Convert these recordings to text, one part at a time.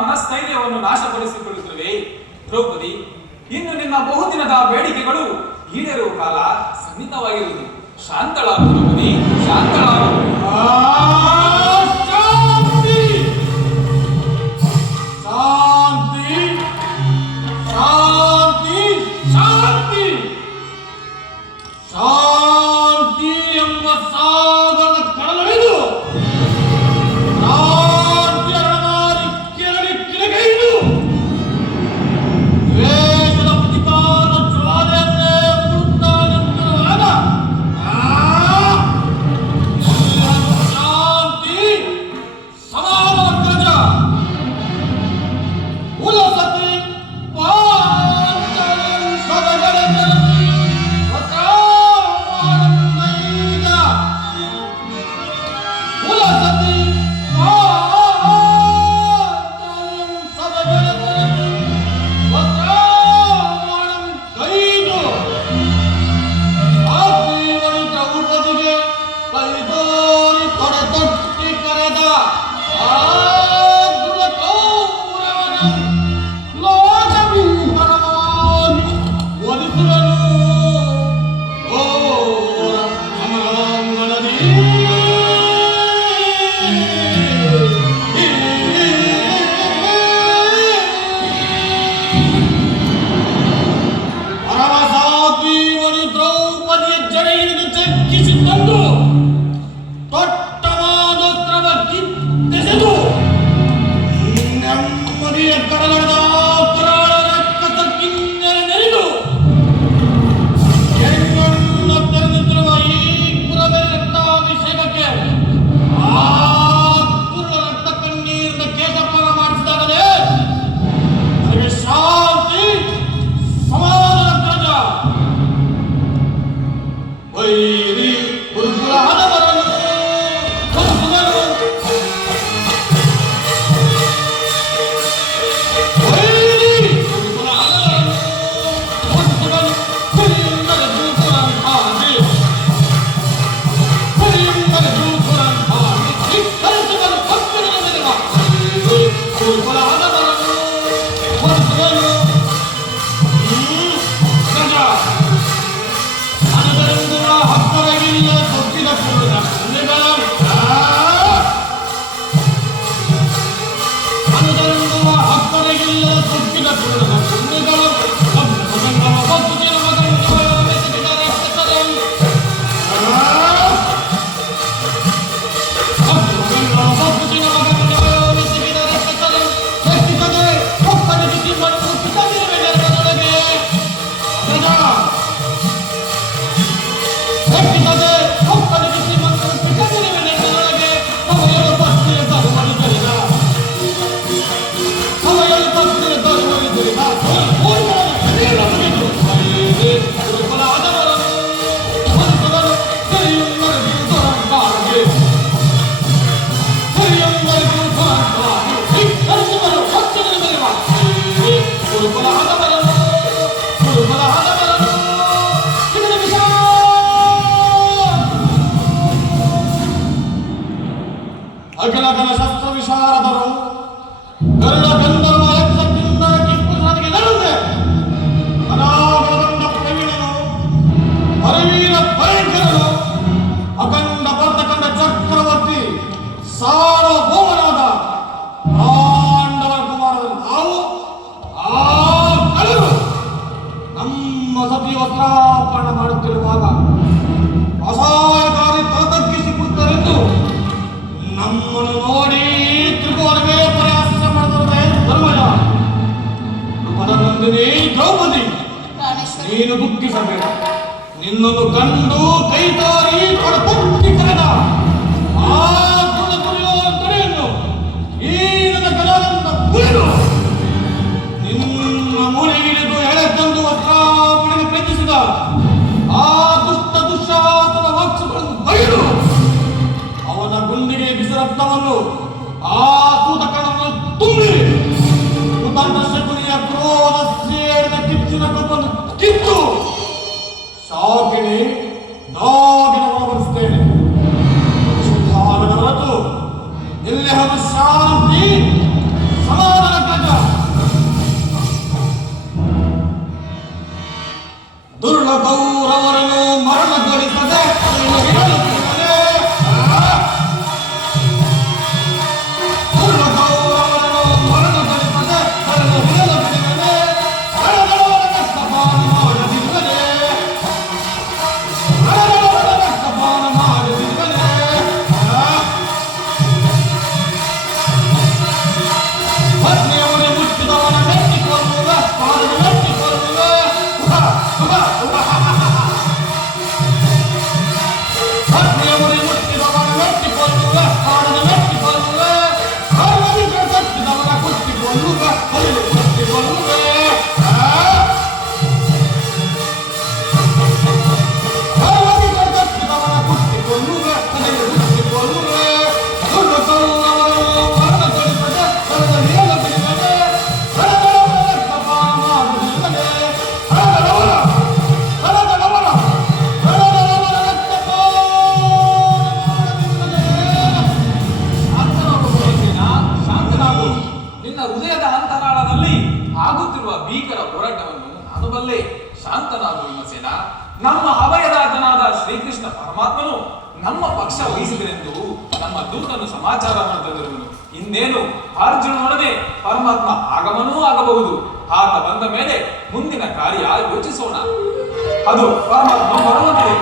ಮನಸ್ಥೈರ್ಯವನ್ನು ನಾಶಪಡಿಸಿಕೊಳ್ಳುತ್ತವೆ. ದ್ರೌಪದಿ, ಇನ್ನು ನಿನ್ನ ಬಹುದಿನದ ಬೇಡಿಕೆಗಳು ಈಡೇರುವ ಕಾಲ ಸನ್ನಿಹಿತವಾಗಿರುವುದು. ಶಾಂತಳಾಗು ದ್ರೌಪದಿ, ಶಾಂತಳಾಗು. ಶಾಂತಿ ತಪ್ಪಿದ ಕುರುಡ ಕುಂದೆಗಳ ಅನುದಂಡುವ ಹಕ್ಕರಿಗಿಲ್ಲ ತಪ್ಪಿದ ಕುರುಡ ಕುಂದೆಗಳು ಹೊತ್ತು ಜನ ಅಖಿಲಕನ ಶಸ್ತ್ರ ವಿಶಾರದರು ಗರುಡ ಗಂಧರ್ವ ಯಕ್ಷಕ್ಕಿಂತ ಕಿಂಪುರನಿಗೆ ನಡೆದೆ ಅನಾಗರದಂಡ ಪ್ರವೀಣನು ಹರವೀರ ಭಯಂಕರನು ಅಖಂಡ ಬರ್ತಕಂಡ ಚಕ್ರವರ್ತಿ ಸಾರ್ವಭೌಮನಾದ ಪಾಂಡವ ಕುಮಾರರು ನಾವು ಆ ಕಳರು ನಮ್ಮ ಸತಿ ವಸ್ತ್ರಾಪರಣ ಮಾಡುತ್ತಿರುವಾಗ ಅಸಹಾಯಕಾರಿ ತಗ್ಗಿಸಿಕೊಟ್ಟರೆಂದು ನಮ್ಮನ್ನು ನೋಡಿ ತ್ರಿಭುವನವೇ ಪ್ರಯಾಸ ಮಾಡಿದವರೇ ಧರ್ಮಜ ಪದನಂದಿನಿ ದ್ರೌಪದಿ ನೀನು ದುಃಖಿಸಬೇಡ ನಿನ್ನನ್ನು ಕಂಡು ಕೈ ತಾರಿ ಕೊಡಪಟ್ಟಿ ಕರೆದ ಆ ಕುರಿಯುವ ತಡೆಯನ್ನು ಈ ನನ್ನ ಗದಾನಂದ ಕುರಿದು ನಿನ್ನ ಮೂಲೆಗಿಳಿದು ಎಳೆದಂದು ವಸ್ತ್ರಾಪಣೆಗೆ ಪ್ರಯತ್ನಿಸಿದ ಆ ದುಷ್ಟ ದುಶ್ಯಾಸನ ವಾಕ್ಸಗಳನ್ನು ಬಯಲು ಅವನ ಗುಂಡಿಗೆ ಬಿಸಿರಕ್ತವನ್ನು ಆ ಸೂತಕವನ್ನು ತುಂಬಿರಿ ಉತ್ತಂಡ ಶಕುನಿಯ ಕ್ರೋಧ ಸೇರಿದ ಕಿಚ್ಚಿನ ಕಪ್ಪನ್ನು ಕಿತ್ತು ಶಾಕಿನಿ ನಾಗಿನ ಒಳಪಡಿಸುತ್ತೇನೆ ಶುದ್ಧಾನದ ಹೊರತು ಎಲ್ಲಿ ಹಾಗೂ ಶಾಂತಿ ಸಮಾಧಾನ ಕಜ ದುರ್ಲಭೌರವರನ್ನು ಮರಣಗೊಳಿಸದೆ ಶಾಂತನಾಗು ಭೀಮಸೇನ. ನಮ್ಮ ಅಭಯದಾತನಾದ ಶ್ರೀಕೃಷ್ಣ ಪರಮಾತ್ಮನು ನಮ್ಮ ಪಕ್ಷ ವಹಿಸಿದರೆಂದು ನಮ್ಮ ದೂತನು ಸಮಾಚಾರ ಮಾಡಿರುವನು. ಇನ್ನೇನು ಅರ್ಜುನನೊಡನೆ ಪರಮಾತ್ಮ ಆಗಮನೂ ಆಗಬಹುದು. ಆತ ಬಂದ ಮೇಲೆ ಮುಂದಿನ ಕಾರ್ಯ ಯೋಚಿಸೋಣ. ಅದು ಪರಮಾತ್ಮ ಬರುವಂತಿದೆ.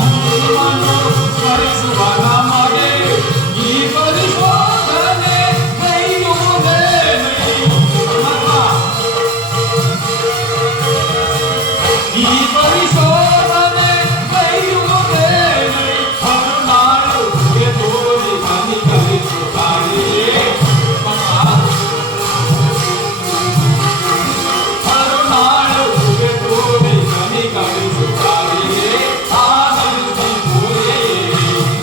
ನಿಮ್ಮನ್ನು ಸ್ಮರಿಸುವ ನಮಗೆ ಈ ಪರಿಶೋಧನೆ ಕೈಯುವುದೇನೆ. ಈ ಪರಿಶೋಧನೆ ಕೈಯುವುದೇನೆ. ಕರುಣಾಳು ತೋರಿ ಕನಿಕರಿಸುತ್ತಾರೆಯೇ ಕರುಣಾಳು ತೋರಿ ಕನಿಕರಿಸುತ್ತಾರೆಯೇ ಆದರಿಸಿ ಪೂರೆಯೇ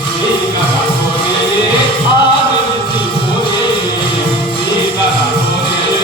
ಶ್ರೀಕರ ಪೂರೆಯೇ ಆದರಿಸಿ ಪೂರೆಯೇ ಶ್ರೀಕರ ಪೂರೆಯೇ.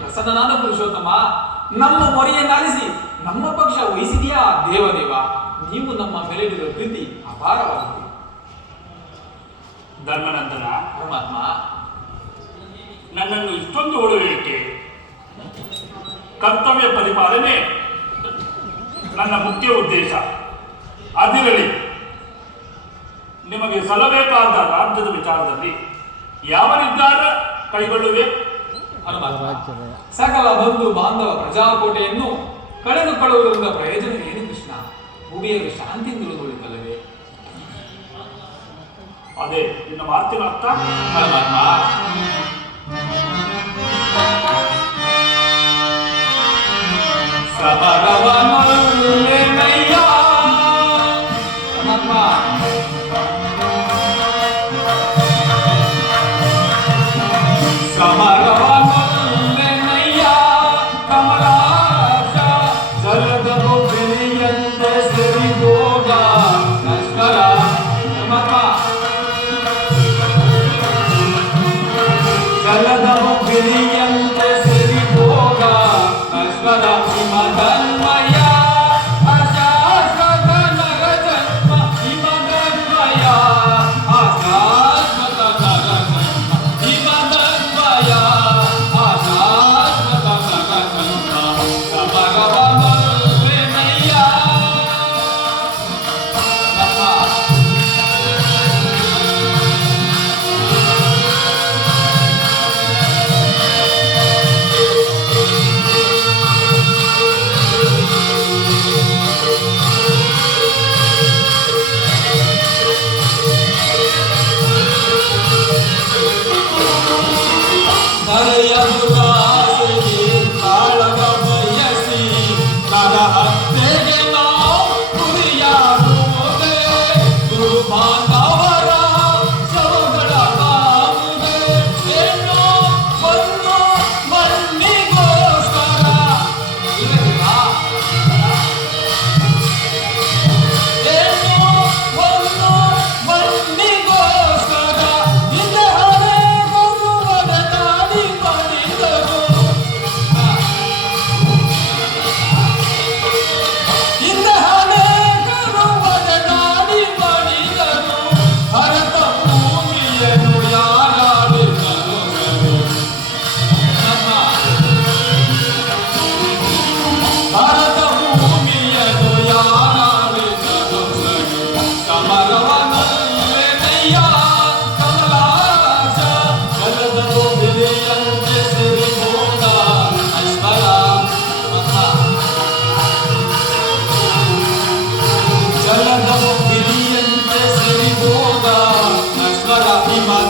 ಪ್ರಸನ್ನನಾದ ಪುರುಷೋತ್ತಮ, ನಮ್ಮ ಮೊರೆಯನ್ನಾಲಿಸಿ ನಮ್ಮ ಪಕ್ಷ ವಹಿಸಿದೆಯಾ ದೇವದೇವ. ನೀವು ನಮ್ಮ ಮೇಲಿರುವ ಪ್ರೀತಿ ಅಪಾರವಾಗಿದೆ. ಧರ್ಮನಂದನ, ಪರಮಾತ್ಮ, ನನ್ನನ್ನು ಇಷ್ಟೊಂದು ಹೊಳುವಿಕೆ ಕರ್ತವ್ಯ ಪರಿಪಾಲನೆ ನನ್ನ ಮುಖ್ಯ ಉದ್ದೇಶ. ಅದಿರಲಿ, ನಿಮಗೆ ಸಲ್ಲಬೇಕಾದ ರಾಜ್ಯದ ವಿಚಾರದಲ್ಲಿ ಯಾವ ನಿರ್ಧಾರ ಕೈಗೊಳ್ಳುವೆ? ಪರಮಾತ್ಮ, ಸಕಲ ಬಂಧು ಬಾಂಧವ ಪ್ರಜಾಕೋಟೆಯನ್ನು ಕಳೆದುಕೊಳ್ಳುವುದರಿಂದ ಪ್ರಯೋಜನ ಏನು ಕೃಷ್ಣ? ಭೂಮಿಯಲ್ಲಿ ಶಾಂತಿಯಿಂದ ಉಳಿತಲ್ಲವೇ? ಅದೇ ನಿನ್ನ ಮಾತಿನ ಅರ್ಥ. ಪರಮಾತ್ಮ, ಸಮರವನೊಲ್ಲೆನಯ್ಯ. ಪರಮಾತ್ಮ, ಸಮರವನೊಲ್ಲೆನಯ್ಯ ಕಮಲಾಶ ಜಲದವು ಬೆಳೆಯಂತೆ ಸರಿಗೋಗ ನಶ್ವರ. ಪರಮಾತ್ಮ, ಜಲದವು ಬೆಳೆಯಂತೆ ಸರಿಗೋಗ ನಶ್ವರ ಹಿಮಧನ್ಮಯ ಅಶಾಶ್ವತ ನರ ಜನ್ಮ ಹಿಮಧನ್ಮಯ ಅಶಾಶ್ವತ ನರ ಜನ್ಮ ಹಿಮಧನ್ಮಯ ಅಶಾಶ್ವತ ನರ ಜನ್ಮ ಸಮರವನೊಲ್ಲೆನಯ್ಯ.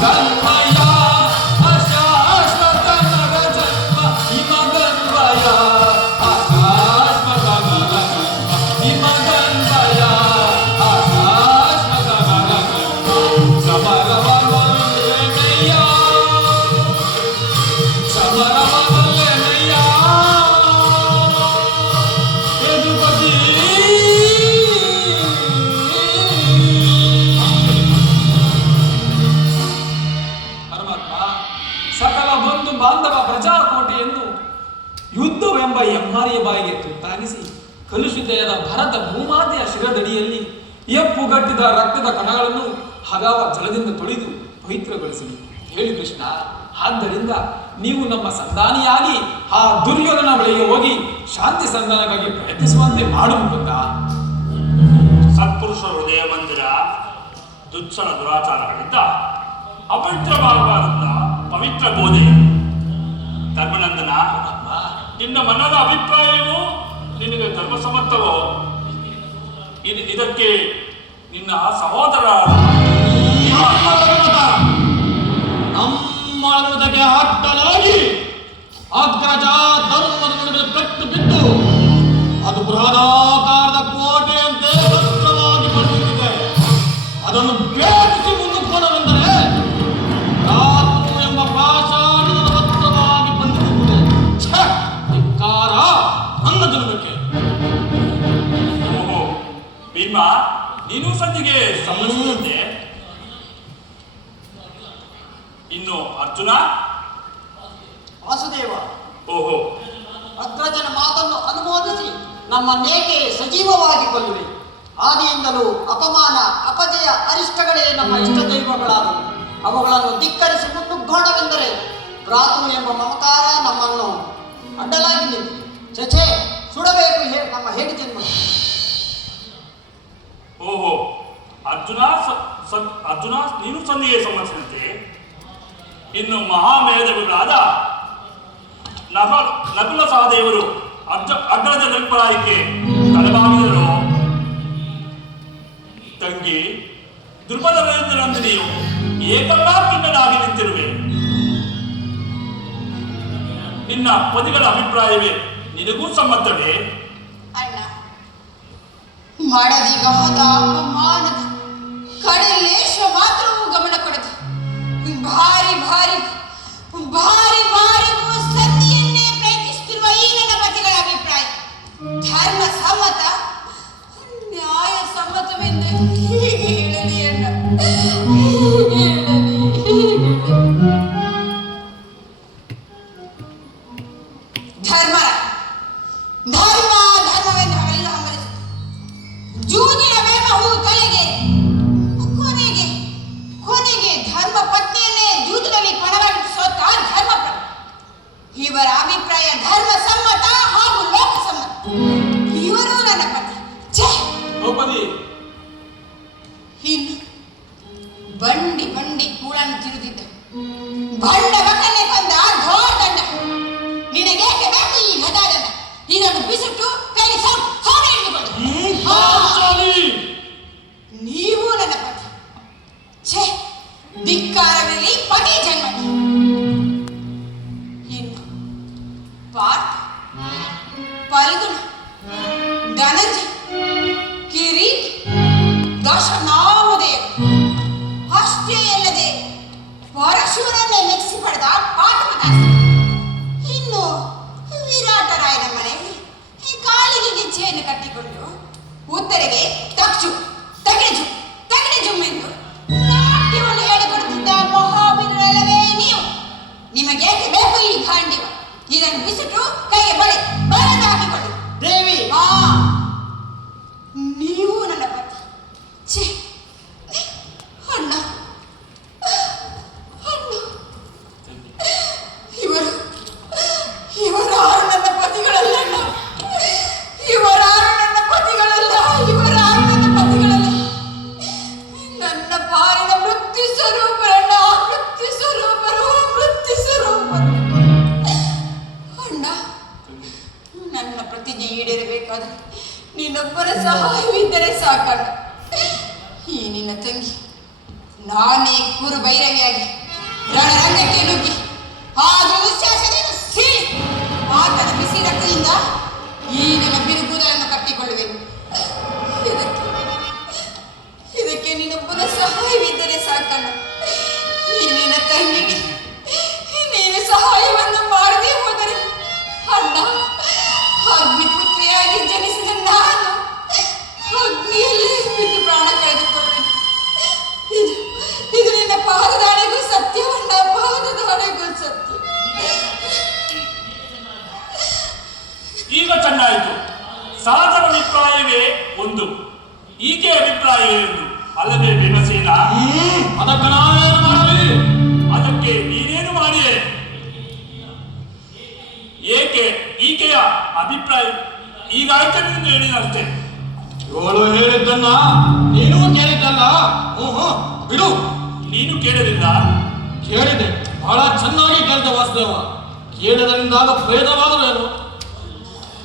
ಹಿಮಗನ್ವಯ ಅಶಾಶ್ವತ ನರ ಜನ್ಮ ಹಿಮಗನ್ವಯ ಅಶಾಶ್ವತ ನರ ಜನ್ಮ ಹಿಮಗನ್ವಯ ಅಶಾಶ್ವತ ನರ ಜನ್ಮ ಸಮರವನಲ್ಲೆನಯ್ಯ ಸಮರವನಲ್ಲೆನಯ್ಯ ಯದುಪತಿ ಪರಮಾತ್ಮ ಸಕಲ ಬಂಧು ಬಾಂಧವ ಪ್ರಜಾಕೋಟೆಯನ್ನು ಯುದ್ಧವೆಂಬ ಎಮ್ಮಾರಿಯ ಬಾಯಿಗೆ ತುತ್ತಾಗಿಸಿ ಕಲುಷಿತೆಯಾದ ಭರತ ಭೂಮಾತೆಯ ಶಿರದಡಿಯಲ್ಲಿ ಎಪ್ಪುಗಟ್ಟಿದ ರಕ್ತದ ಕಣಗಳನ್ನು ಹಗಾವ ಜಲದಿಂದ ತೊಳೆದು ಪವಿತ್ರಗೊಳಿಸಲಿ ಹೇಳಿ ಕೃಷ್ಣ. ಆದ್ದರಿಂದ ನೀವು ನಮ್ಮ ಸಂಧಾನಿಯಾಗಿ ಆ ದುರ್ಯೋಧನ ಬಳಿಗೆ ಹೋಗಿ ಶಾಂತಿ ಸಂಧಾನಕ್ಕಾಗಿ ಪ್ರಯತ್ನಿಸುವಂತೆ ಮಾಡು ಮುಕುಂದ. ಸತ್ಪುರುಷ ಹೃದಯ ಮಂದಿರ ದುಚ್ಚನ ದುರಾಚಾರಗಳಿಂದ ಅಪವಿತ್ರವಾಗಬಾರದ ಪವಿತ್ರ ಬೋಧೆ. ಧರ್ಮನಂದನ, ನಿನ್ನ ಮನದ ಅಭಿಪ್ರಾಯವು ನಿನಗೆ ಧರ್ಮಸಮ್ಮತವೋ? ಇದಕ್ಕೆ ನಿನ್ನ ಸಹೋದರ ನಮ್ಮೊಳಗೆ ಅಡ್ಡಲಾಗಿ ಅಗ್ರಜ ಧರ್ಮದ ನಡುವೆ ಕಟ್ಟು ಬಿದ್ದು ಅದು ಬೃಹದಾಕಾರದ ಕೋಟೆಯಂತೆ ಭದ್ರವಾಗಿ ಪಡೆದಿದೆ. ಅದನ್ನು ಭೇದಿಸಿ ಮುಂದುಕೋಣವೆಂದರೆ ರಾತು ಎಂಬ ಪಾಷಾಣದ ಭದ್ರವಾಗಿ ಬಂದಿರುತ್ತದೆ. ಧಿಕ್ಕಾರ ನನ್ನ ಜನ್ಮಕ್ಕೆ. ಓಹೋ ಭೀಮ, ನೀನು ಸಂಧಿಗೆ ಸಂಬಂಧಿಸಿದಂತೆ ಇನ್ನು ಅರ್ಜುನ. ವಾಸುದೇವ, ಓಹೋ, ಅಗ್ರಜನ ಮಾತನ್ನು ಅನುಮೋದಿಸಿ ನಮ್ಮನ್ನೇಕೆ ಸಜೀವವಾಗಿ ಕೊಲ್ಲುವೆ? ಆದಿಯಿಂದಲೂ ಅಪಮಾನ ಅಪಜಯ ಅರಿಷ್ಟಗಳೇ ನಮ್ಮ ಇಷ್ಟ ದೈವಗಳಾದವು. ಅವುಗಳನ್ನು ಧಿಕ್ಕರಿಸಿ ಮುನ್ನುಗ್ಗೋಣವೆಂದರೆ ಭ್ರಾತೃ ಎಂಬ ಮಮಕಾರ ನಮ್ಮನ್ನು ಅಡ್ಡಲಾಗಿ ನಿಂತು ಚಚೆ ಸುಡಬೇಕು ನಮ್ಮ ಹೇಡಿ ಜನ್ಮ. ಓಹೋ ಅರ್ಜುನ, ಅರ್ಜುನ ನೀನು ಸಂಧಿಗೆ ಸಂಬಂಧಿಸಿದಂತೆ ಇನ್ನು ಮಹಾಮೇಧವಿಗಳಾದ ನಕುಲ ಸಹದೇವರು ಅಗ್ರಜ ನಿರ್ಪರಾಯಕ್ಕೆ ತಲೆಬಾಗಿದರು. ತಂಗಿ ದುರ್ಬಲರಂದಿನಿಯು ಏಕಲ್ಲಾಖಿನ್ನನಾಗಿ ನಿಂತಿರುವೆ. ನಿನ್ನ ಪತಿಗಳ ಅಭಿಪ್ರಾಯವೇ ನಿನಗೂ ಸಮ್ಮತವೇ? ಅಣ್ಣ, ಮಾಡದಿಗಾದ ಅಪಮಾನದ ಕಡೆ ಲೇಷ ಮಾತ್ರವೂ ಗಮನ ಕೊಡದು ಭಾರಿ ಭಾರಿ ಭಾರಿ ಭಾರಿ ಸತಿಯನ್ನೇ ಪ್ರಯತ್ನಿಸುತ್ತಿರುವ ಈ ನನ್ನ ಪತಿಗಳ ಅಭಿಪ್ರಾಯ ಧರ್ಮ ಸಮ್ಮತ ನ್ಯಾಯ ಸಮ್ಮತವೆಂದು ಹೀಗೆ ಹೇಳಲಿ ಅಣ್ಣ, ಧರ್ಮವೆಂದು ಹಗಲಿನ ಹಂಬಲಿಸಿತು. ಜೂಜಿನ ವೇಮವು ತಲೆಗೆ ಕೊನೆಗೆ ಧರ್ಮ ಪತ್ನಿಯನ್ನೇ ಜೂಜಿನಲ್ಲಿ ಪಣವಾಗಿ ಸೋತ ಧರ್ಮಪ್ರಭು. ಇವರ ಅಭಿಪ್ರಾಯ ಧರ್ಮ ಸಮ್ಮತ ಹಾಗೂ ಲೋಕ ಸಮ್ಮತ. ಇವರು ನನ್ನ ಪತಿ. ದ್ರೌಪದಿ, ಇನ್ನು ಬಂಡಿ ಕೂಳನ್ನು ತಿರುತ್ತಿದ್ದ ಬಂಡ ಮಕ್ಕನ್ನೇ ಕೊಂದ ಘೋರ ದಂಡ. ನಿನಗೇಕೆ ಬೇಕು ಈ ಗದಾದಂಡ? ಇದನ್ನು ಬಿಸಿಟ್ಟು ಕೈ ಹೊರೆ ಹಿಡಿದುಕೊಂಡು ನೀವು ನನ್ನ ಪತಿ. ಛೇ, ಧಿಕ್ಕಾರವಿರಲಿ ಪತಿ ಜನ್ಮಕ್ಕೆ. ಇನ್ನು ಪಾರ್ಥ, ಫಲ್ಗುಣ, ಧನಂಜಯ, ಕಿರೀಟ್, ದಶನಾಮದೇವ ಅಷ್ಟೇ ಅಲ್ಲದೆ ಪರಶುರನ್ನೇ ಮೆಚ್ಚಿಸಿ ಪಡೆದ ಪಾಠಮದಾಸ. ಇನ್ನು ವಿರಾಟರಾಯನ ಮನೆಯಲ್ಲಿ ಈ ಕಾಲಿಗೆ ಗೆಜ್ಜೆಯನ್ನು ಕಟ್ಟಿಕೊಂಡು ಉತ್ತರೆಗೆ ತಕ್ಷು ತಗಡೆಜು ಎಂದು ನಾಟ್ಯವನ್ನು ಹೇಳಿಕೊಡುತ್ತಿದ್ದ ಮಹಾವೀರರಲ್ಲವೇ ನೀವು. ನಿಮಗೇಕೆ ಬೇಕು ಈ ಗಾಂಡಿವ? ಇದನ್ನು ಬಿಸಿಟ್ಟು ಕೈಗೆ ಬಳೆದು ಹಾಕಿಕೊಳ್ಳಿ. ದೇವಿ, ನೀವು ನನ್ನ ಪತಿ. ಛೇ, ಅಣ್ಣ ಇವರಾರು ನನ್ನ ಪತಿಗಳಲ್ಲ. ನನ್ನ ಪಾಲಿನ ಮೃತ್ಯು ಸ್ವರೂಪರಣ್ಣ, ಮೃತ್ಯು ಸ್ವರೂಪರು. ಅಣ್ಣ, ನನ್ನ ಪ್ರತಿಜ್ಞೆ ಈಡೇರಬೇಕಾದ್ರೆ ನಿನ್ನೊಬ್ಬರ ಸಹಾಯವಿದ್ದರೆ ಸಾಕಣ್ಣ. ಈ ನಿನ್ನ ತಂಗಿ ನಾನೇ ಕುರು ಭೈರವಿಯಾಗಿ ರಣರಂಗಕ್ಕೆ ನುಗ್ಗಿ ಹಾಗೂ ಉಚ್ಚಾಸನೆಯನ್ನು ಸೀಳಿ ಆತನ ಬಿಸಿ ರಕ್ತದಿಂದ ಈ ನಿನ್ನ ಬಿರುಗೂದಲನ್ನು ಕಟ್ಟಿಕೊಳ್ಳುವೆನು. ಇದಕ್ಕೆ ನಿನ್ನೊಬ್ಬನ ಸಹಾಯವಿದ್ದರೆ ಸಾಕಣ್ಣ. ಈ ನಿನ್ನ ತಂಗಿಗೆ ನೀನು ಸಹಾಯವನ್ನು ಮಾಡದೆ ಹೋದರೆ ಅಣ್ಣ, ಅಗ್ನಿಪುತ್ರಿಯಾಗಿ ಜನಿಸಿದ ನಾನು ಅಗ್ನಿಯಲ್ಲಿ ಬಿದ್ದು ಪ್ರಾಣ ಕಳೆದುಕೊಳ್ಳುವೆನು. ಇದು ನಿನ್ನ ಪಾದದಾಣೆಗೂ ಸತ್ಯವಣ್ಣ, ಪಾದದಾಣೆಗೂ ಸತ್ಯ. ಈಗ ಚೆನ್ನಾಯಿತು. ಸಾಧನ ಅಭಿಪ್ರಾಯವೇ ಒಂದು, ಈಕೆ ಅಭಿಪ್ರಾಯವೇ ಒಂದು, ಅಲ್ಲದೆ ಭೀಮಸೇನ? ಅದಕ್ಕೆ ನಾನೇನು ಮಾಡಲಿ? ಅದಕ್ಕೆ ನೀನೇನು ಮಾಡಿಯೇ? ಏಕೆ ಈಕೆಯ ಅಭಿಪ್ರಾಯ ಈಗ ಆಯ್ತನೆಂದು ಹೇಳಿದಂತೆ? ಇವಳು ಹೇಳಿದ್ದನ್ನ ನೀನು ಕೇಳಿದ್ದಲ್ಲ. ಬಿಡು. ನೀನು ಕೇಳಲಿಲ್ಲ? ಕೇಳಿದೆ, ಬಹಳ ಚೆನ್ನಾಗಿ ಕೇಳಿದೆ ವಾಸುದೇವ. ಕೇಳದರಿಂದಾಗ ಭೇದವಾದರೇನು?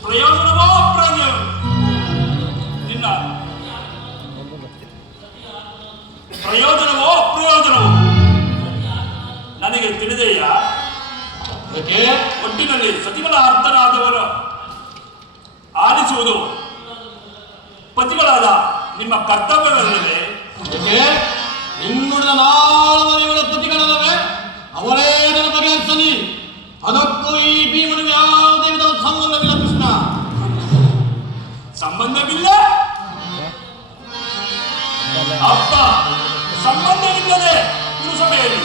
ಪ್ರಯೋಜನವೋ ಅಪ್ರಯೋಜನ? ನಿನ್ನ ಪ್ರಯೋಜನವೋ ಅಪ್ರಯೋಜನವೋ ನನಗೆ ತಿಳಿದೆಯ? ಏಕೆ? ಒಟ್ಟಿನಲ್ಲಿ ಸತಿಗಳ ಅರ್ಥನಾದವರು ಆಲಿಸುವುದು ಪತಿಗಳಾದ ನಿಮ್ಮ ಕರ್ತವ್ಯವಲ್ಲವೇ? ಏಕೆ? ಇನ್ನುಳಿದ 4 ಪತಿಗಳಲ್ಲವೇ? ಅವರೇ ನನ್ನ ಬಗೆಹರಿಸಲಿ. ಅದಕ್ಕೂ ಈ ಭೀಮನಿಗೆ ಯಾವುದೇ ವಿಧದ ಸಂಬಂಧವಿಲ್ಲ ಕೃಷ್ಣ. ಸಂಬಂಧವಿಲ್ಲ? ಅಪ್ಪ, ಸಂಬಂಧವಿಲ್ಲದೆ ಪುರುಸಭೆಯಲ್ಲಿ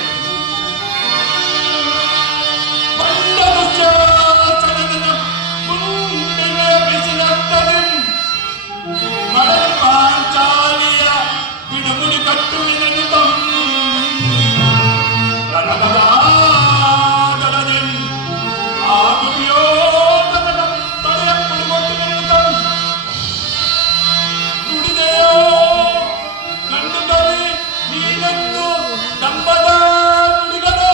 ಮಡಲು ಪಾಂಚಾಲಿಯ ಬಿಡುಗುಡಿ ಕಟ್ಟುವಿನನು ರಣಗದಾಗಲದೆನ್ ಆಗುವಿಯೋ ತಡೆಯ ಪುಡುಗೊಟ್ಟು ನುಡಿದೆಯೋ ಗಂಡುಗಲಿ ನೀನೆಂದು ಡಂಬದ ನುಡಿಗದು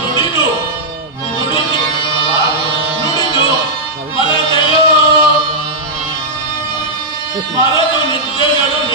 ನುಡಿದು ನುಡಿದು ನುಡಿದು ಮರೆದೆಯೋ ಮರೆ